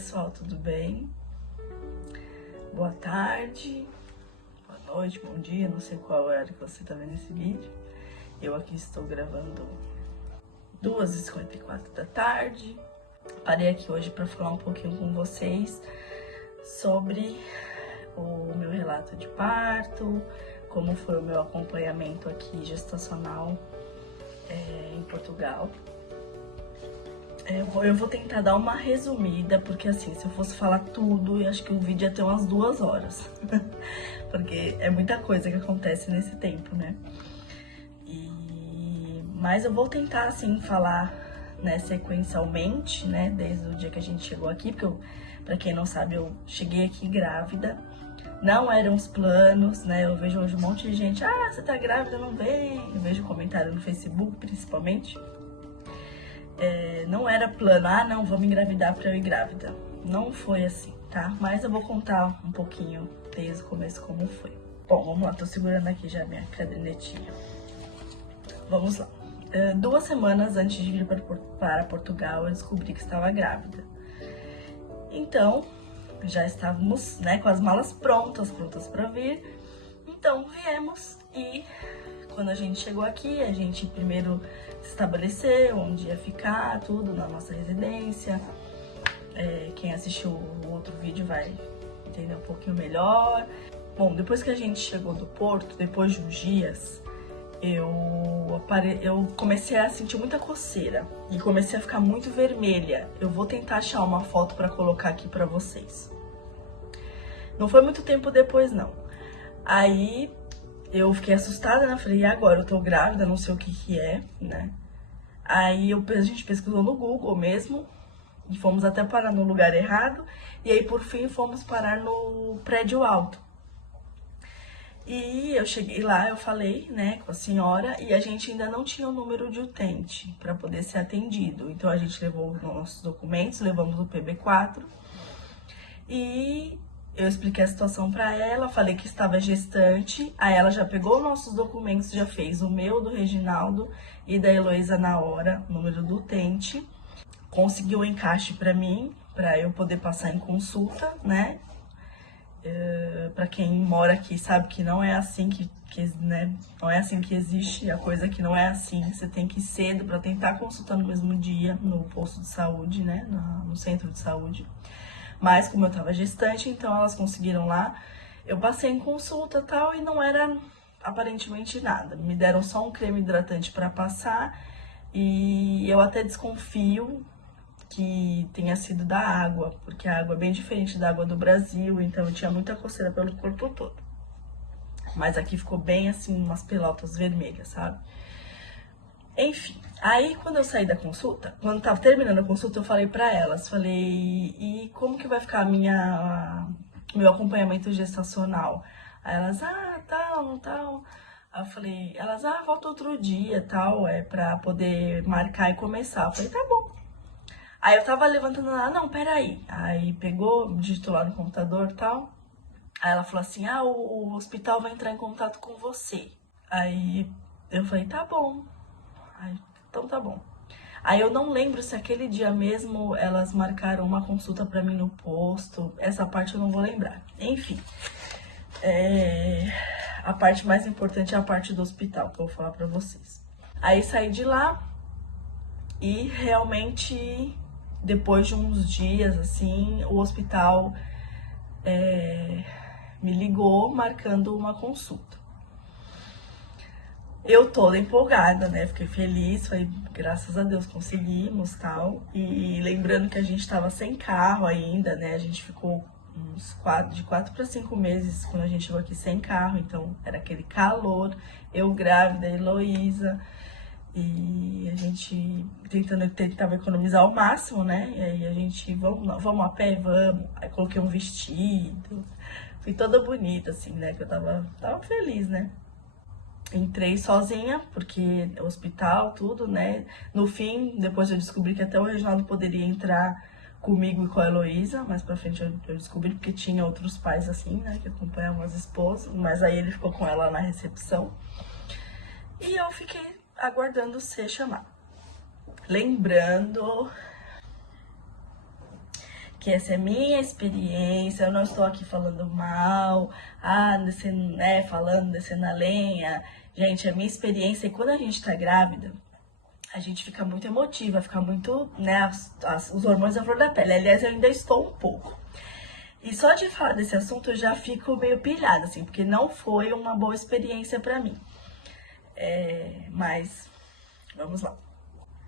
pessoal, tudo bem? Boa tarde, boa noite, bom dia, não sei qual horário que você tá vendo esse vídeo. Eu aqui estou gravando 2h54 da tarde. Parei aqui hoje para falar um pouquinho com vocês sobre o meu relato de parto, como foi o meu acompanhamento aqui gestacional em Portugal. Eu vou tentar dar uma resumida, porque assim, se eu fosse falar tudo, eu acho que o vídeo ia ter umas 2 horas. Porque é muita coisa que acontece nesse tempo, né? Mas eu vou tentar, assim, falar, né, sequencialmente, né, desde o dia que a gente chegou aqui, porque pra quem não sabe, eu cheguei aqui grávida. Não eram os planos, né? Eu vejo hoje um monte de gente, você tá grávida, não vem. Eu vejo comentário no Facebook, principalmente. Não era plano, não, vamos engravidar pra eu ir grávida. Não foi assim, tá? Mas eu vou contar um pouquinho desde o começo como foi. Bom, vamos lá, tô segurando aqui já minha cadernetinha. Vamos lá. 2 semanas antes de vir para Portugal, eu descobri que estava grávida. Então, já estávamos, né, com as malas prontas para vir. Então, viemos e quando a gente chegou aqui, a gente primeiro se estabeleceu onde ia ficar, tudo na nossa residência. Quem assistiu o outro vídeo vai entender um pouquinho melhor. Bom, depois que a gente chegou do Porto, depois de uns dias, eu comecei a sentir muita coceira e comecei a ficar muito vermelha. Eu vou tentar achar uma foto para colocar aqui para vocês. Não foi muito tempo depois, não. Aí eu fiquei assustada, né? Falei, e agora? Eu tô grávida, não sei o que é, né? Aí a gente pesquisou no Google mesmo e fomos até parar no lugar errado. E aí, por fim, fomos parar no prédio alto. E eu cheguei lá, eu falei, né, com a senhora, e a gente ainda não tinha o número de utente para poder ser atendido. Então a gente levou os nossos documentos, levamos o PB4 e eu expliquei a situação para ela, falei que estava gestante. Aí ela já pegou nossos documentos, já fez o meu, do Reginaldo e da Heloísa na hora, número do utente. Conseguiu o encaixe para mim, para eu poder passar em consulta, né? Para quem mora aqui sabe que não é assim né? Não é assim que existe a coisa, que não é assim. Você tem que ir cedo para tentar consultar no mesmo dia no posto de saúde, né? No centro de saúde. Mas como eu tava gestante, então elas conseguiram lá. Eu passei em consulta e tal e não era aparentemente nada. Me deram só um creme hidratante para passar e eu até desconfio que tenha sido da água, porque a água é bem diferente da água do Brasil, então eu tinha muita coceira pelo corpo todo. Mas aqui ficou bem assim, umas pelotas vermelhas, sabe? Enfim, aí quando eu saí da consulta, quando tava terminando a consulta, eu falei pra elas, e como que vai ficar meu acompanhamento gestacional? Aí elas, tal. Aí eu falei, volta outro dia, tal, pra poder marcar e começar. Eu falei, tá bom. Aí eu tava levantando lá, não, peraí. Aí pegou, digitou lá no computador e tal. Aí ela falou assim, o hospital vai entrar em contato com você. Aí eu falei, tá bom. Aí, então tá bom. Aí eu não lembro se aquele dia mesmo elas marcaram uma consulta pra mim no posto. Essa parte eu não vou lembrar. Enfim, a parte mais importante é a parte do hospital, que eu vou falar pra vocês. Aí saí de lá e realmente, depois de uns dias, assim, o hospital me ligou marcando uma consulta. Eu toda empolgada, né? Fiquei feliz, falei, graças a Deus conseguimos, tal. E lembrando que a gente tava sem carro ainda, né? A gente ficou de 4 para 5 meses quando a gente chegou aqui sem carro, então era aquele calor, eu grávida, Heloísa, e a gente tentava economizar ao máximo, né? E aí a gente, vamos a pé, vamos. Aí coloquei um vestido, fui toda bonita, assim, né? Que eu tava feliz, né? Entrei sozinha, porque o hospital, tudo, né? No fim, depois eu descobri que até o Reginaldo poderia entrar comigo e com a Heloísa. Mais pra frente eu descobri porque tinha outros pais assim, né? Que acompanhavam as esposas. Mas aí ele ficou com ela na recepção. E eu fiquei aguardando ser chamado. Lembrando que essa é minha experiência, eu não estou aqui falando mal, descendo, né, falando, descendo a lenha. Gente, é minha experiência, e quando a gente tá grávida, a gente fica muito emotiva, fica muito, né, os hormônios à flor da pele. Aliás, eu ainda estou um pouco. E só de falar desse assunto eu já fico meio pilhada, assim, porque não foi uma boa experiência pra mim. Mas, vamos lá.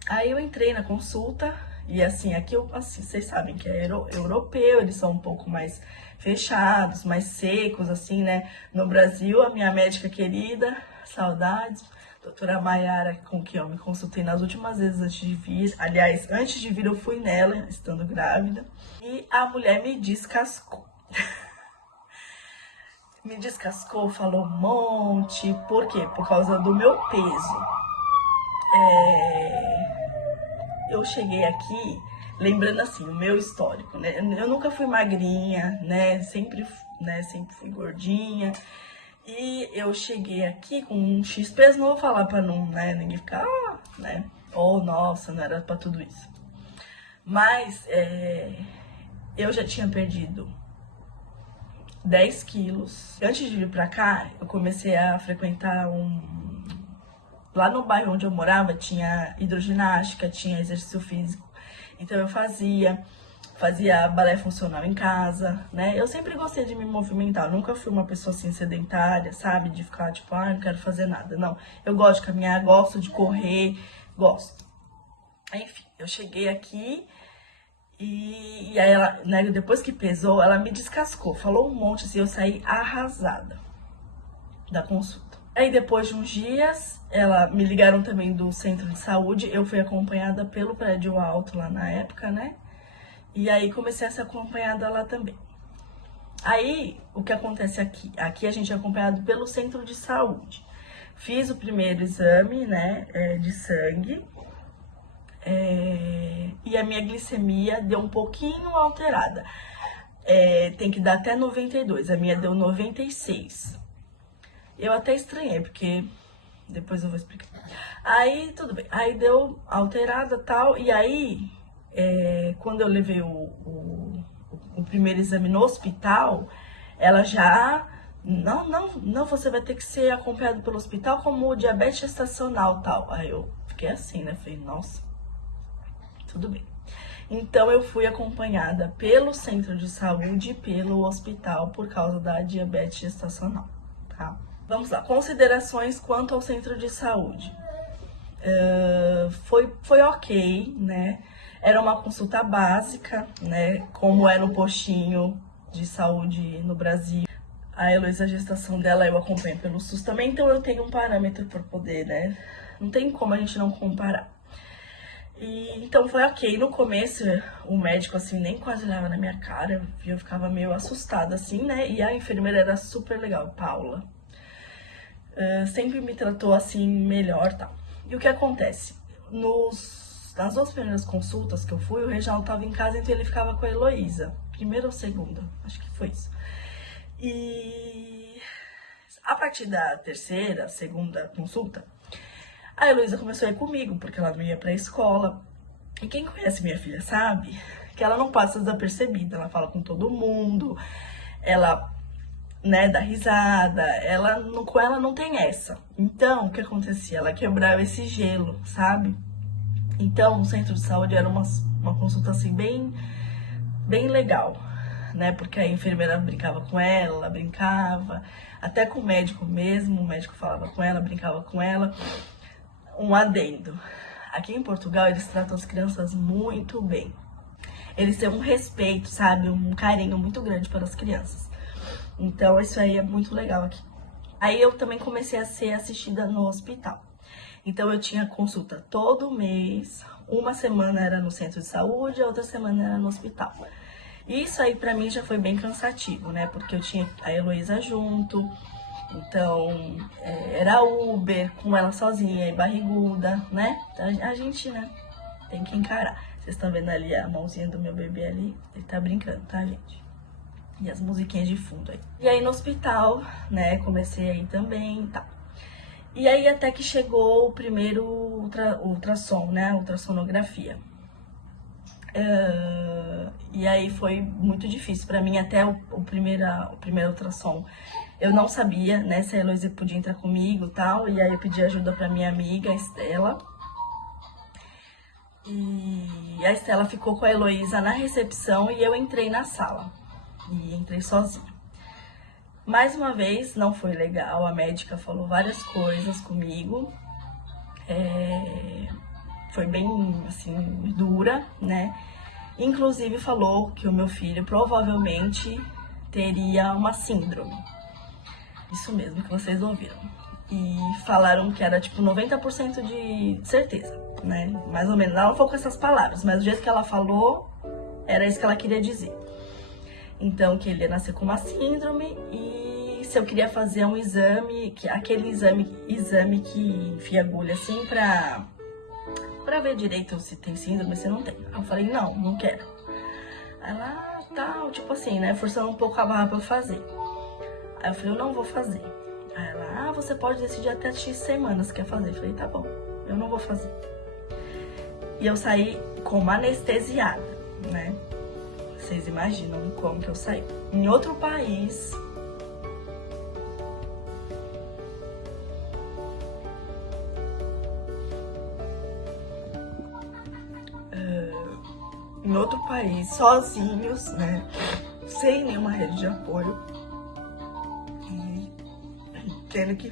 Aí eu entrei na consulta, e assim, aqui, assim, vocês sabem que é europeu, eles são um pouco mais fechados, mais secos, assim, né? No Brasil, a minha médica querida, saudades, doutora Maiara, com quem eu me consultei nas últimas vezes antes de vir. Aliás, antes de vir eu fui nela, estando grávida. E a mulher me descascou. Me descascou, falou um monte. Por quê? Por causa do meu peso. Eu cheguei aqui, lembrando assim, o meu histórico, né? Eu nunca fui magrinha, né? Sempre fui gordinha. E eu cheguei aqui com um X peso, não vou falar pra não, né, ninguém ficar, né? Nossa, não era pra tudo isso. Mas eu já tinha perdido 10 quilos. Antes de vir pra cá, eu comecei a frequentar Lá no bairro onde eu morava tinha hidroginástica, tinha exercício físico. Então eu fazia balé funcional em casa, né? Eu sempre gostei de me movimentar, eu nunca fui uma pessoa assim sedentária, sabe? De ficar tipo, não quero fazer nada. Não, eu gosto de caminhar, gosto de correr, gosto. Enfim, eu cheguei aqui e aí ela, né, depois que pesou, ela me descascou, falou um monte assim, eu saí arrasada da consulta. Aí depois de uns dias, me ligaram também do centro de saúde, eu fui acompanhada pelo prédio alto lá na época, né? E aí comecei a ser acompanhada lá também. Aí, o que acontece aqui? Aqui a gente é acompanhado pelo centro de saúde. Fiz o primeiro exame, né, de sangue. E a minha glicemia deu um pouquinho alterada. Tem que dar até 92, a minha deu 96. Eu até estranhei, porque depois eu vou explicar. Aí, tudo bem. Aí deu alterada e tal. E aí, quando eu levei o primeiro exame no hospital, ela já... Não, você vai ter que ser acompanhado pelo hospital como diabetes gestacional e tal. Aí eu fiquei assim, né? Falei, nossa, tudo bem. Então eu fui acompanhada pelo centro de saúde e pelo hospital por causa da diabetes gestacional, tá? Vamos lá, considerações quanto ao centro de saúde. Foi ok, né? Era uma consulta básica, né? Como é no postinho de saúde no Brasil. A Heloísa, a gestação dela eu acompanho pelo SUS também, então eu tenho um parâmetro para poder, né? Não tem como a gente não comparar. Então foi ok. No começo, o médico, assim, nem quase olhava na minha cara. Eu ficava meio assustada, assim, né? E a enfermeira era super legal, Paula. Sempre me tratou, assim, melhor, tal. E o que acontece? Nas duas primeiras consultas que eu fui, o Reginaldo tava em casa, então ele ficava com a Heloísa. Primeira ou segunda? Acho que foi isso. E a partir da segunda consulta, a Heloísa começou a ir comigo, porque ela não ia pra escola. E quem conhece minha filha sabe que ela não passa desapercebida, ela fala com todo mundo, ela, né, dá risada, com ela não tem essa. Então, o que acontecia? Ela quebrava esse gelo, sabe? Então, no centro de saúde era uma consulta assim bem legal, né? Porque a enfermeira brincava com ela brincava, até com o médico mesmo, o médico falava com ela, brincava com ela. Um adendo. Aqui em Portugal, eles tratam as crianças muito bem. Eles têm um respeito, sabe? Um carinho muito grande pelas crianças. Então, isso aí é muito legal aqui. Aí, eu também comecei a ser assistida no hospital. Então, eu tinha consulta todo mês. Uma semana era no centro de saúde, a outra semana era no hospital. Isso aí, pra mim, já foi bem cansativo, né? Porque eu tinha a Heloísa junto. Então, era Uber, com ela sozinha e barriguda, né? Então, a gente, né, tem que encarar. Vocês estão vendo ali a mãozinha do meu bebê ali? Ele tá brincando, tá, gente? E as musiquinhas de fundo aí. E aí no hospital, né, comecei aí também e tal. E aí até que chegou o primeiro ultrassom, né, ultrassonografia. E aí foi muito difícil pra mim, até o primeiro ultrassom. Eu não sabia, né, se a Heloísa podia entrar comigo e tal, e aí eu pedi ajuda pra minha amiga, a Estela. E a Estela ficou com a Heloísa na recepção e eu entrei na sala. E entrei sozinha. Mais uma vez, não foi legal, a médica falou várias coisas comigo. Foi bem, assim, dura, né? Inclusive falou que o meu filho provavelmente teria uma síndrome. Isso mesmo que vocês ouviram. E falaram que era tipo 90% de certeza, né? Mais ou menos. Ela não falou com essas palavras, mas do jeito que ela falou, era isso que ela queria dizer. Então, que ele ia nascer com uma síndrome e se eu queria fazer um exame, aquele exame que enfia agulha assim pra ver direito se tem síndrome, se não tem. Aí eu falei, não quero. Aí ela, tá, tipo assim, né, forçando um pouco a barra pra eu fazer. Aí eu falei, eu não vou fazer. Aí ela, você pode decidir até X semanas quer fazer. Eu falei, tá bom, eu não vou fazer. E eu saí como anestesiada, né? Vocês imaginam como que eu saí. Em outro país. Em outro país, sozinhos, né? Sem nenhuma rede de apoio. E tendo que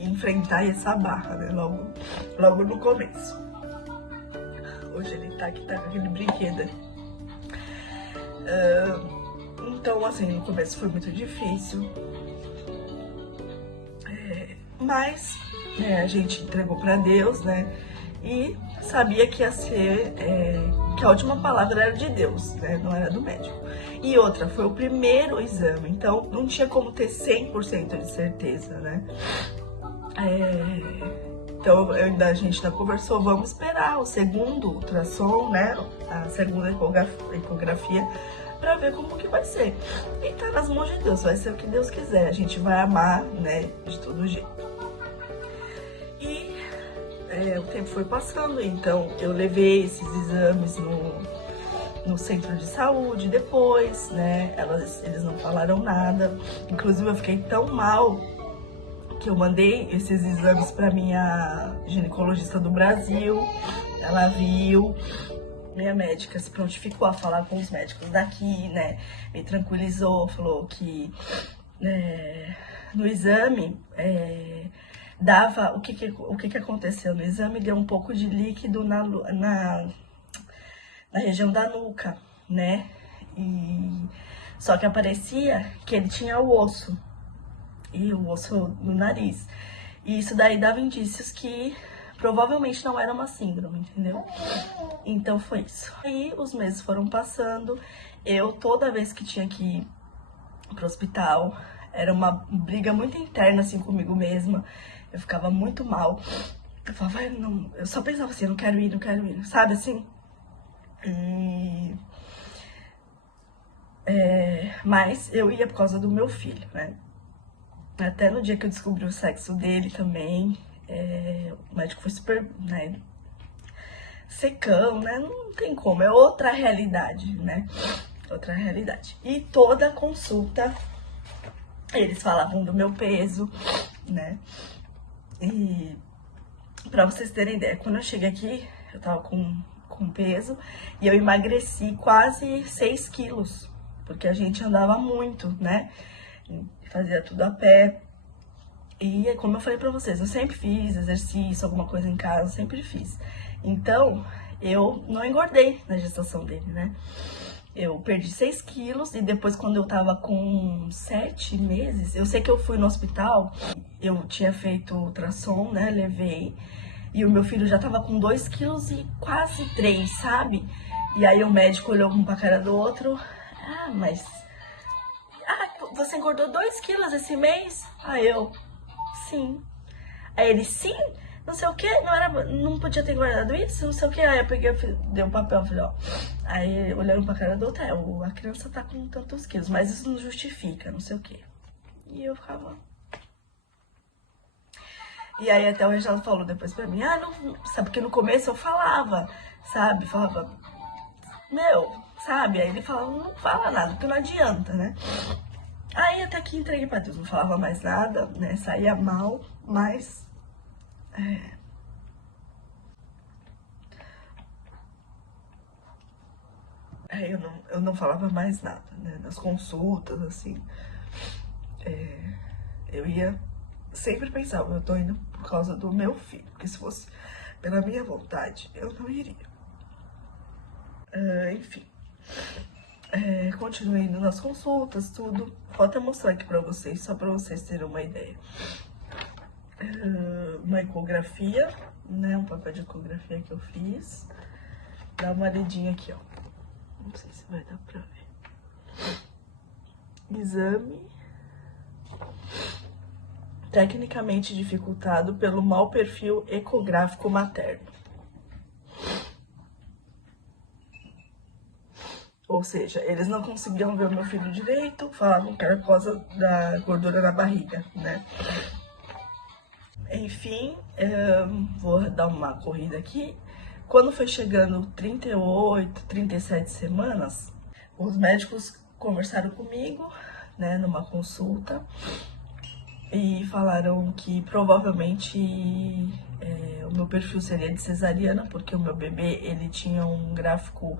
enfrentar essa barra, né? Logo no começo. Hoje ele tá aqui, tá com aquele brinquedo. Então, assim, no começo foi muito difícil. Mas a gente entregou pra Deus, né? E sabia que ia ser, que a última palavra era de Deus, né? Não era do médico. E outra, foi o primeiro exame, então não tinha como ter 100% de certeza, né? Então a gente ainda conversou, vamos esperar o segundo ultrassom, né? A segunda ecografia, pra ver como que vai ser. E tá nas mãos de Deus, vai ser o que Deus quiser, a gente vai amar, né? De todo jeito. E o tempo foi passando, então eu levei esses exames no centro de saúde depois, né? Eles não falaram nada. Inclusive eu fiquei tão mal que eu mandei esses exames para minha ginecologista do Brasil. Ela viu, minha médica se prontificou a falar com os médicos daqui, né? Me tranquilizou, falou que no exame dava o que aconteceu no exame, deu um pouco de líquido na região da nuca, né? Só que aparecia que ele tinha o osso no nariz. E isso daí dava indícios que provavelmente não era uma síndrome, entendeu? Então foi isso. Aí os meses foram passando, eu toda vez que tinha que ir pro hospital, era uma briga muito interna assim comigo mesma, eu ficava muito mal. Eu falava, não, eu só pensava assim, não quero ir, sabe assim? Mas eu ia por causa do meu filho, né? Até no dia que eu descobri o sexo dele também, o médico foi super, né, secão, né? Não tem como, é outra realidade, né? Outra realidade. E toda consulta, eles falavam do meu peso, né? E pra vocês terem ideia, quando eu cheguei aqui, eu tava com peso e eu emagreci quase 6 quilos, porque a gente andava muito, né? Fazia tudo a pé. E como eu falei pra vocês, eu sempre fiz exercício, alguma coisa em casa, eu sempre fiz. Então, eu não engordei na gestação dele, né? Eu perdi 6 quilos e depois, quando eu tava com 7 meses, eu sei que eu fui no hospital, eu tinha feito ultrassom, né? Levei. E o meu filho já tava com 2 quilos e quase 3, sabe? E aí o médico olhou um pra cara do outro. Você engordou 2 quilos esse mês? Aí eu, sim. Aí ele, sim? Não sei o que, não podia ter engordado isso, não sei o que. Aí eu peguei, dei um papel, falei, ó. Aí olhando pra cara do outro, a criança tá com tantos quilos, mas isso não justifica, não sei o que. E eu ficava... E aí até o Reginaldo falou depois pra mim, não, sabe, porque no começo eu falava, sabe? Falava, sabe? Aí ele falava, não fala nada, porque não adianta, né? Aí até que entreguei pra Deus, não falava mais nada, né? Saía mal, mas... eu não falava mais nada, né? Nas consultas, assim. Eu ia... Sempre pensava, eu tô indo por causa do meu filho, porque se fosse pela minha vontade, eu não iria. Enfim. Continuei indo nas consultas, tudo. Vou até mostrar aqui pra vocês, só pra vocês terem uma ideia. Uma ecografia, né? Um papel de ecografia que eu fiz. Dá uma olhadinha aqui, ó. Não sei se vai dar pra ver. Exame. Tecnicamente dificultado pelo mau perfil ecográfico materno. Ou seja, eles não conseguiam ver o meu filho direito, falavam que era por causa da gordura na barriga, né? Enfim, vou dar uma corrida aqui. Quando foi chegando 38, 37 semanas, os médicos conversaram comigo, né, numa consulta, e falaram que provavelmente o meu perfil seria de cesariana, porque o meu bebê, ele tinha um gráfico,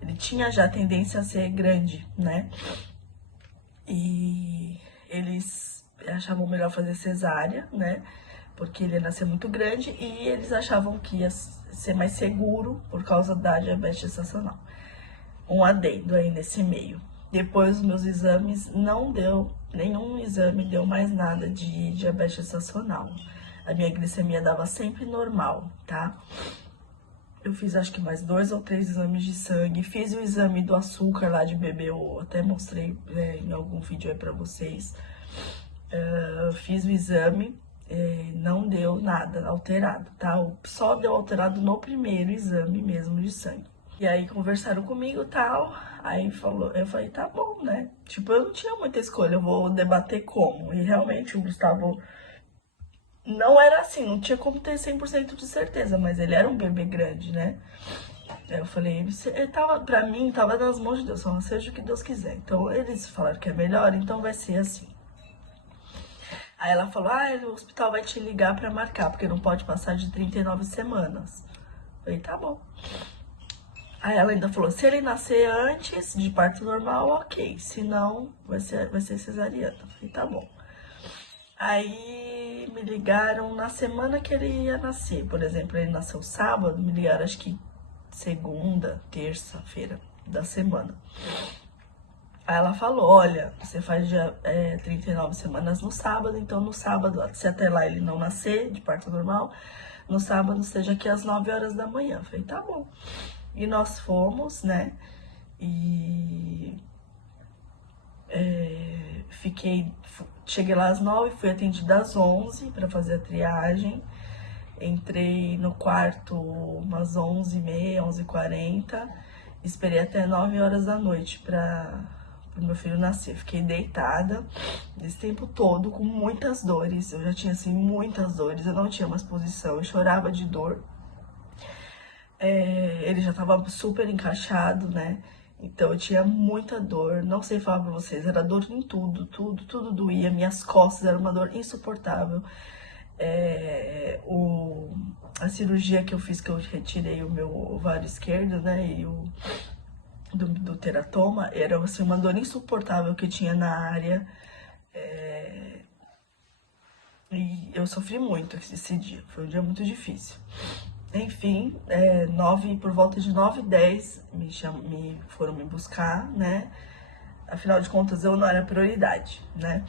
ele tinha já tendência a ser grande, né? E eles achavam melhor fazer cesárea, né? Porque ele ia nascer muito grande e eles achavam que ia ser mais seguro por causa da diabetes gestacional. Um adendo aí nesse meio. Depois os meus exames não deu, nenhum exame deu mais nada de diabetes gestacional. A minha glicemia dava sempre normal, tá? Eu fiz acho que mais 2 ou 3 exames de sangue, fiz o exame do açúcar lá de bebê, eu até mostrei em algum vídeo aí pra vocês. Fiz o exame, não deu nada alterado, tá? Só deu alterado no primeiro exame mesmo de sangue. E aí conversaram comigo e tal, aí eu falei, tá bom, né? Tipo, eu não tinha muita escolha, eu vou debater como. E realmente o Gustavo não era assim, não tinha como ter 100% de certeza, mas ele era um bebê grande, né? Aí eu falei, ele tava, pra mim, tava nas mãos de Deus, só seja o que Deus quiser. Então eles falaram que é melhor, então vai ser assim. Aí ela falou, o hospital vai te ligar pra marcar, porque não pode passar de 39 semanas. Eu falei, tá bom. Aí ela ainda falou, se ele nascer antes de parto normal, ok. Se não, vai ser cesariana. Eu falei, tá bom. Aí me ligaram na semana que ele ia nascer. Por exemplo, ele nasceu sábado, me ligaram acho que segunda, terça-feira da semana. Aí ela falou, olha, você faz 39 semanas no sábado, então no sábado, se até lá ele não nascer de parto normal, no sábado esteja aqui às 9 horas da manhã. Eu falei, tá bom. E nós fomos, né? E cheguei lá às 9, fui atendida às 11 para fazer a triagem. Entrei no quarto umas 11h30, 11h40. Esperei até 9 horas da noite para o meu filho nascer. Fiquei deitada esse tempo todo com muitas dores. Eu já tinha assim muitas dores, eu não tinha mais posição, eu chorava de dor. Ele já tava super encaixado, né? Então eu tinha muita dor, não sei falar pra vocês, era dor em tudo doía, minhas costas era uma dor insuportável. A cirurgia que eu fiz, que eu retirei o meu ovário esquerdo, né, e do teratoma, era assim, uma dor insuportável que tinha na área. E eu sofri muito esse dia, foi um dia muito difícil. Enfim, por volta de 9h10 foram me buscar, né? Afinal de contas, eu não era prioridade, né?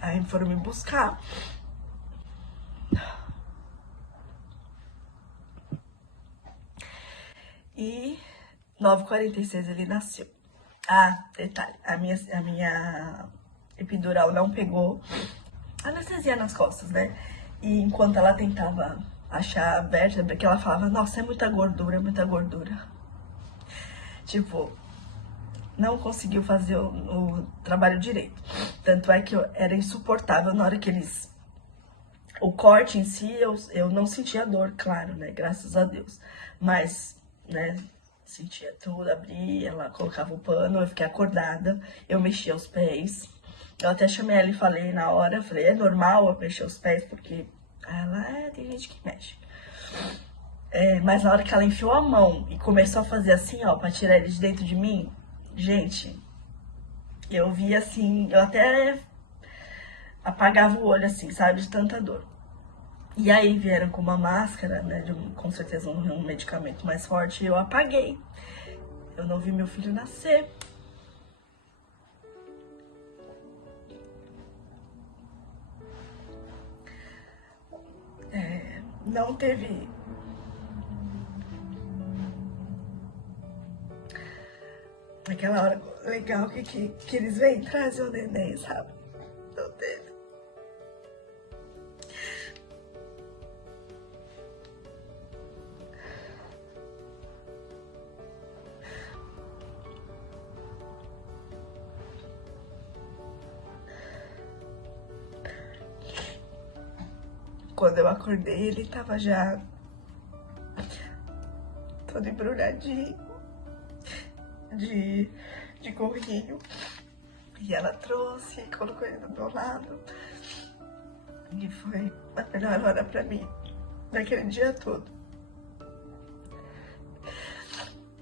Aí foram me buscar. E 9h46 ele nasceu. Detalhe, a minha epidural não pegou anestesia nas costas, né? E enquanto ela tentava achar a vértebra, que ela falava, nossa, é muita gordura, é muita gordura. Tipo, não conseguiu fazer o trabalho direito. Tanto é que era insuportável na hora que eles O corte em si, eu não sentia dor, claro, né? Graças a Deus. Mas, né, sentia tudo, abria, ela colocava o pano, eu fiquei acordada, eu mexia os pés. Eu até chamei ela e falei na hora, falei, é normal eu mexer os pés, porque ela, tem gente que mexe. Mas na hora que ela enfiou a mão e começou a fazer assim, ó, pra tirar ele de dentro de mim, gente, eu vi assim, eu até apagava o olho assim, sabe, de tanta dor. E aí vieram com uma máscara, né, com certeza um medicamento mais forte, e eu apaguei. Eu não vi meu filho nascer. Não teve... Aquela hora legal que eles vêm trazer o neném, sabe? Não teve. Quando eu acordei, ele tava já todo embrulhadinho de gorrinho. E ela trouxe e colocou ele do meu lado. E foi a melhor hora pra mim, naquele dia todo.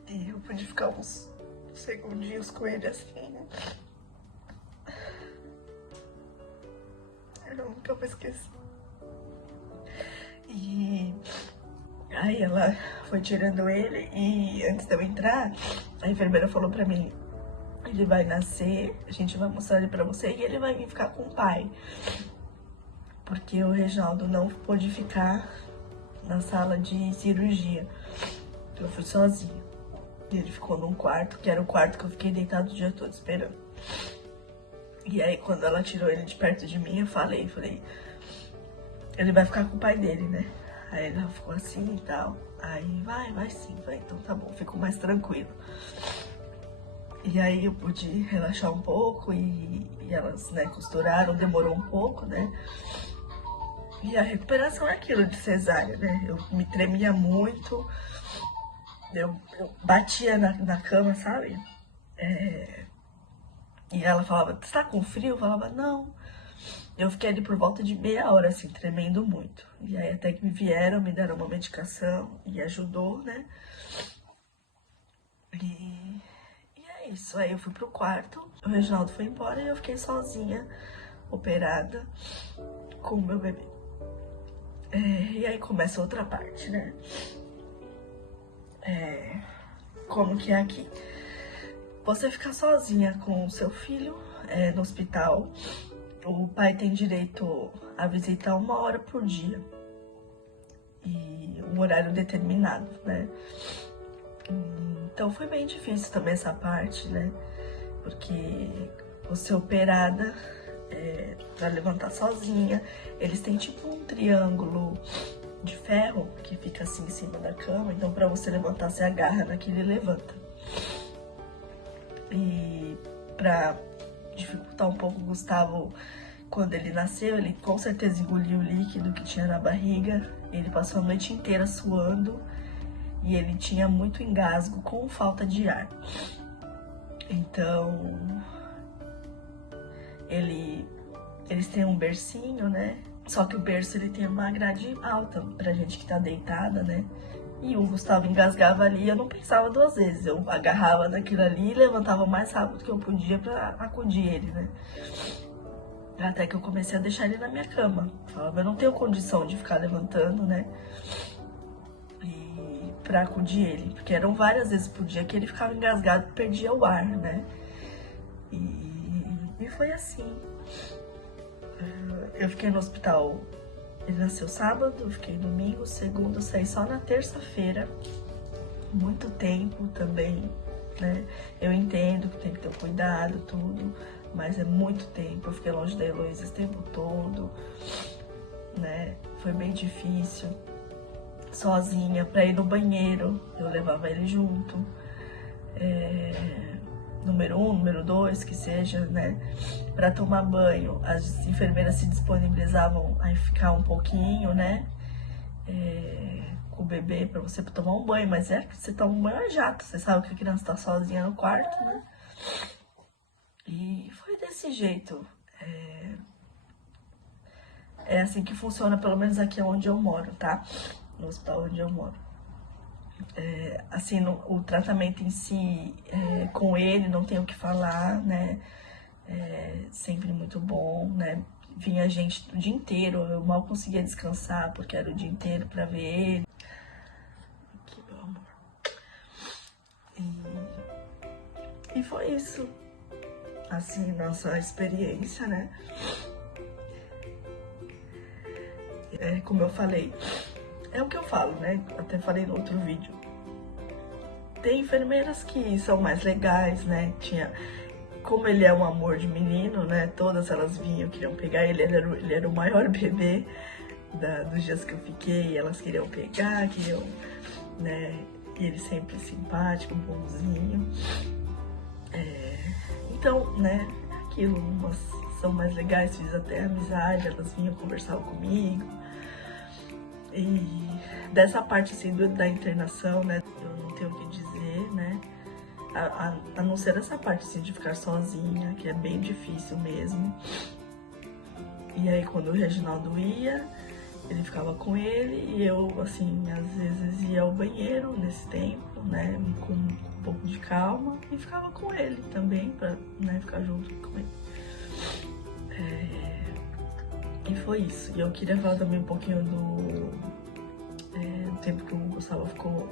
E eu pude ficar uns segundinhos com ele assim. Eu nunca vou esquecer. E aí ela foi tirando ele e antes de eu entrar, a enfermeira falou pra mim, ele vai nascer, a gente vai mostrar ele pra você e ele vai vir ficar com o pai. Porque o Reginaldo não pôde ficar na sala de cirurgia. Eu fui sozinha. E ele ficou num quarto, que era o quarto que eu fiquei deitado o dia todo esperando. E aí quando ela tirou ele de perto de mim, eu falei, ele vai ficar com o pai dele, né? Aí ela ficou assim e tal. Aí, vai sim, vai. Então tá bom, ficou mais tranquilo. E aí eu pude relaxar um pouco e elas, né, costuraram, demorou um pouco, né? E a recuperação é aquilo de cesárea, né? Eu me tremia muito, eu batia na cama, sabe? E ela falava, você tá com frio? Eu falava, não. Eu fiquei ali por volta de meia hora, assim, tremendo muito. E aí até que me deram uma medicação e ajudou, né? E é isso. Aí eu fui pro quarto, o Reginaldo foi embora e eu fiquei sozinha, operada, com o meu bebê. E aí começa outra parte, né? Como que é aqui? Você fica sozinha com o seu filho no hospital. O pai tem direito a visitar 1 hora por dia. E um horário determinado, né? Então foi bem difícil também essa parte, né? Porque você operada pra levantar sozinha. Eles têm tipo um triângulo de ferro que fica assim em cima da cama. Então pra você levantar, você agarra naquele e levanta. E pra dificultar um pouco o Gustavo, quando ele nasceu, ele com certeza engoliu o líquido que tinha na barriga. Ele passou a noite inteira suando e ele tinha muito engasgo com falta de ar. Então, eles têm um bercinho, né? Só que o berço ele tem uma grade alta pra gente que tá deitada, né? E o Gustavo engasgava ali, eu não pensava 2 vezes. Eu agarrava naquilo ali e levantava o mais rápido que eu podia pra acudir ele, né? Até que eu comecei a deixar ele na minha cama. Falava, eu não tenho condição de ficar levantando, né? E pra acudir ele. Porque eram várias vezes por dia que ele ficava engasgado e perdia o ar, né? E foi assim. Eu fiquei no hospital. Ele nasceu sábado, eu fiquei domingo, segunda, eu saí só na terça-feira. Muito tempo também, né? Eu entendo que tem que ter cuidado, tudo, mas é muito tempo. Eu fiquei longe da Heloísa esse tempo todo, né? Foi bem difícil. Sozinha, pra ir no banheiro, eu levava ele junto. número 1, número 2, que seja, né, para tomar banho. As enfermeiras se disponibilizavam a ficar um pouquinho, né, com o bebê para você tomar um banho, mas é que você toma um banho a jato, você sabe que a criança tá sozinha no quarto, né? E foi desse jeito. É assim que funciona, pelo menos aqui onde eu moro, tá? No hospital onde eu moro. Assim, o tratamento em si, com ele, não tenho o que falar, né? Sempre muito bom, né? Vinha gente o dia inteiro, eu mal conseguia descansar, porque era o dia inteiro pra ver ele. Aqui, meu amor. E foi isso, assim, nossa experiência, né? Como eu falei, é o que eu falo, né? Até falei no outro vídeo. Tem enfermeiras que são mais legais, né? Como ele é um amor de menino, né? Todas elas vinham, queriam pegar ele, ele era o maior bebê dos dias que eu fiquei, elas queriam pegar, né? E ele sempre simpático, bonzinho. Então, né? Aquilo, umas são mais legais, fiz até amizade, elas vinham conversar comigo. E dessa parte assim da internação, né? Eu não tenho o que dizer, né? A não ser essa parte assim de ficar sozinha, que é bem difícil mesmo. E aí quando o Reginaldo ia, ele ficava com ele e eu, assim, às vezes ia ao banheiro nesse tempo, né, com um pouco de calma e ficava com ele também, pra, né, ficar junto com ele. E foi isso. E eu queria falar também um pouquinho do tempo que o Gustavo ficou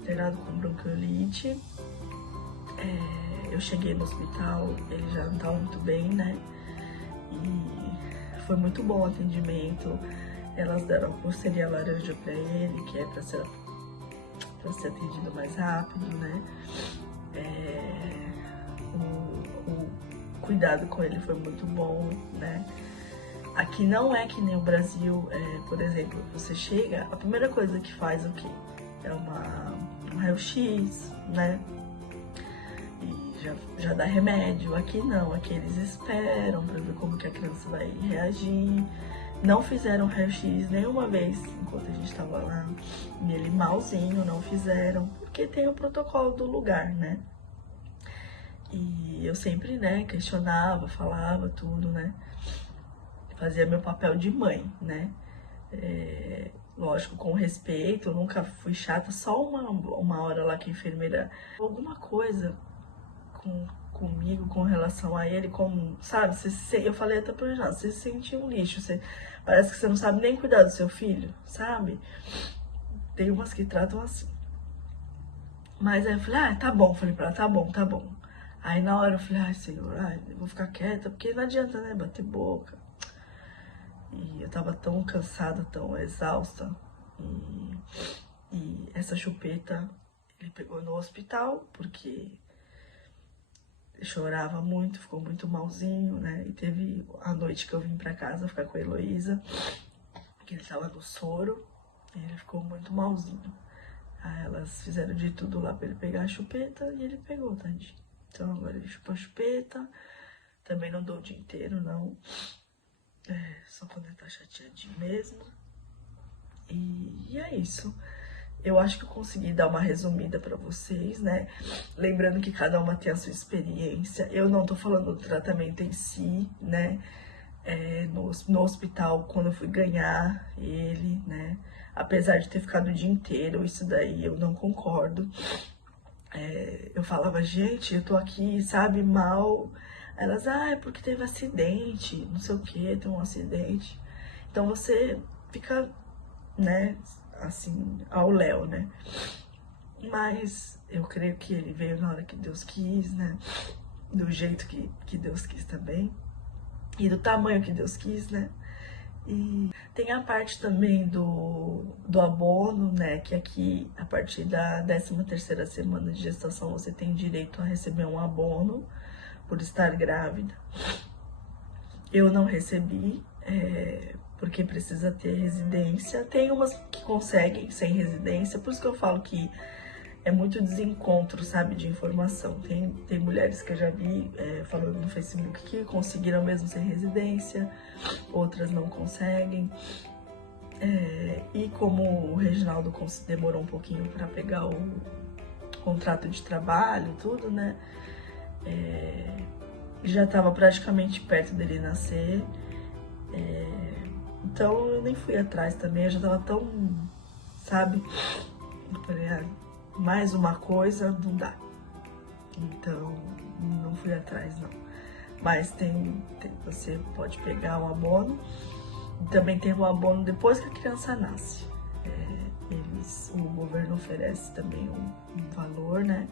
internado com bronquiolite. Eu cheguei no hospital, ele já não estava muito bem, né? E foi muito bom o atendimento. Elas deram pulseirinha laranja pra ele, que é pra ser atendido mais rápido, né? O cuidado com ele foi muito bom, né? Aqui não é que nem o Brasil, por exemplo, você chega, a primeira coisa que faz o quê? É um raio-x, né? Já dá remédio. Aqui não, aqui eles esperam pra ver como que a criança vai reagir. Não fizeram raio-x nenhuma vez enquanto a gente tava lá. E ele malzinho, não fizeram, porque tem o protocolo do lugar, né? E eu sempre, né, questionava, falava tudo, né? Fazia meu papel de mãe, né? Lógico, com respeito, eu nunca fui chata, só uma hora lá que a enfermeira... Alguma coisa comigo com relação a ele, como, sabe? Eu falei até pro Renato, você se sente um lixo, parece que você não sabe nem cuidar do seu filho, sabe? Tem umas que tratam assim. Mas aí eu falei, tá bom, falei pra ela, tá bom, tá bom. Aí na hora eu falei, ai senhor, eu vou ficar quieta, porque não adianta, né, bater boca. E eu tava tão cansada, tão exausta. E essa chupeta ele pegou no hospital, porque chorava muito, ficou muito malzinho, né? E teve a noite que eu vim pra casa ficar com a Heloísa, que ele tava no soro, e ele ficou muito malzinho. Aí elas fizeram de tudo lá pra ele pegar a chupeta e ele pegou, tadinho. Então agora ele chupa a chupeta, também não dou o dia inteiro, não. Só quando ele tá chateadinho mesmo. E é isso. Eu acho que eu consegui dar uma resumida pra vocês, né? Lembrando que cada uma tem a sua experiência. Eu não tô falando do tratamento em si, né? No hospital, quando eu fui ganhar ele, né? Apesar de ter ficado o dia inteiro, isso daí eu não concordo. Eu falava, gente, eu tô aqui, sabe, mal. Elas, é porque teve acidente, não sei o que, tem um acidente. Então você fica, né, assim, ao léu, né? Mas eu creio que ele veio na hora que Deus quis, né? Do jeito que Deus quis também. E do tamanho que Deus quis, né? E tem a parte também do abono, né? Que aqui, a partir da 13ª semana de gestação, você tem direito a receber um abono por estar grávida. Eu não recebi, porque precisa ter residência. Tem umas que conseguem sem residência, por isso que eu falo que é muito desencontro, sabe, de informação. Tem mulheres que eu já vi falando no Facebook que conseguiram mesmo sem residência, outras não conseguem. E como o Reginaldo demorou um pouquinho para pegar o contrato de trabalho e tudo, né? Já estava praticamente perto dele nascer. Então eu nem fui atrás também, eu já tava tão, sabe? Eu falei, mais uma coisa não dá. Então não fui atrás não. Mas você pode pegar um abono. E também tem um abono depois que a criança nasce. O governo oferece também um valor, né?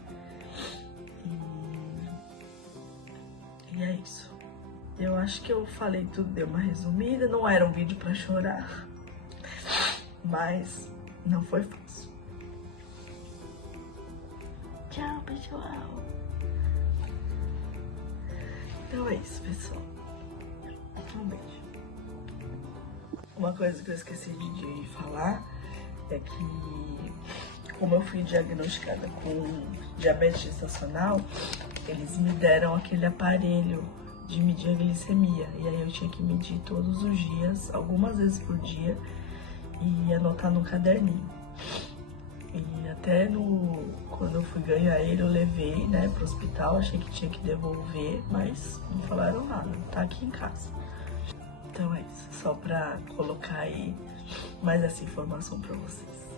E é isso. Eu acho que eu falei tudo, dei uma resumida. Não era um vídeo pra chorar, mas não foi fácil. Tchau, pessoal. Então é isso, pessoal. Um beijo. Uma coisa que eu esqueci de falar é que, como eu fui diagnosticada com diabetes gestacional, eles me deram aquele aparelho de medir a glicemia. E aí eu tinha que medir todos os dias, algumas vezes por dia, e anotar no caderninho. E até quando eu fui ganhar ele, eu levei, né, pro hospital, achei que tinha que devolver, mas não falaram nada, tá aqui em casa. Então é isso, só pra colocar aí mais essa informação pra vocês.